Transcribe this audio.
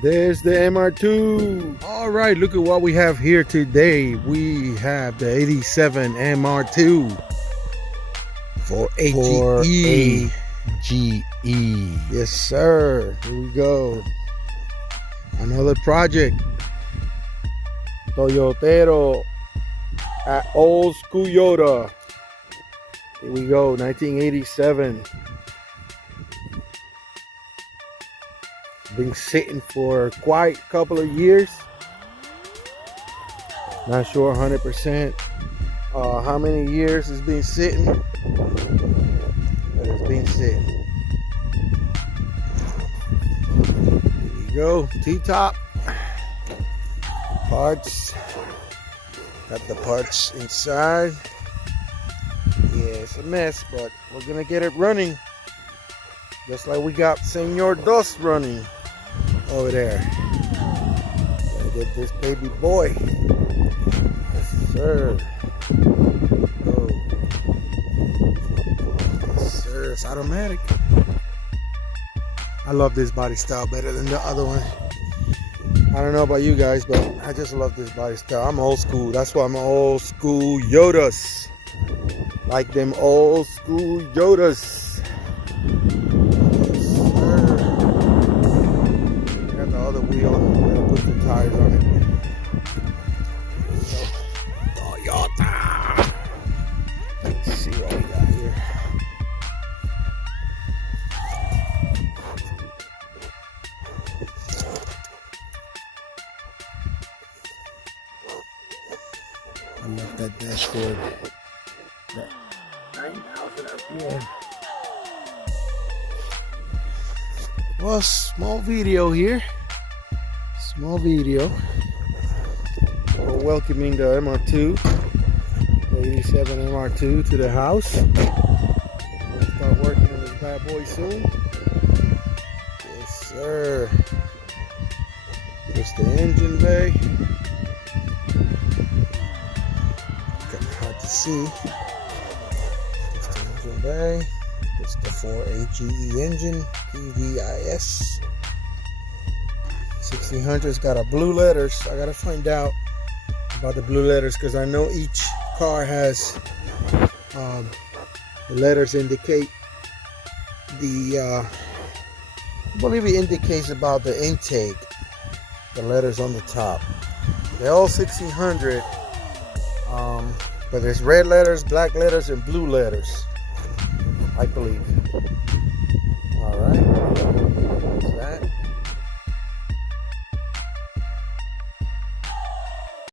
There's the MR2. All right, look at what we have here today. We have the 87 MR2 for AGE. AGE. Yes, sir. Here we go. Another project. Toyotero at oldschoolyotas. Here we go, 1987. Been sitting for quite a couple of years. Not sure 100% how many years it's been sitting, but it's been sitting. Here we go, T-top. Parts. Got the parts inside. Yeah, it's a mess, but we're gonna get it running. Just like we got MR2 running over there. Gotta get this baby boy. Yes, sir. Oh. Yes, sir. It's automatic. I love this body style better than the other one. I don't know about you guys, but I just love this body style. I'm old school. That's why I'm old school Yotas. Like them old school Yotas. Got the other wheel. I'm gonna put some tires on it. Toyota. Let's see what we got here. I love that dashboard. That 9,000 RPM. Well, small video here. Small video. We're welcoming the MR2, the 87 MR2 to the house. We'll start working on this bad boy soon. Yes, sir. There's the engine bay. Kind of hard to see. There's the engine bay. There's the 4AGE engine, PVIS. 1600's got a blue letters. I gotta find out about the blue letters because I know each car has the letters indicate the I believe it indicates about the intake, the letters on the top. They're all 1600, but there's red letters, black letters, and blue letters, I believe.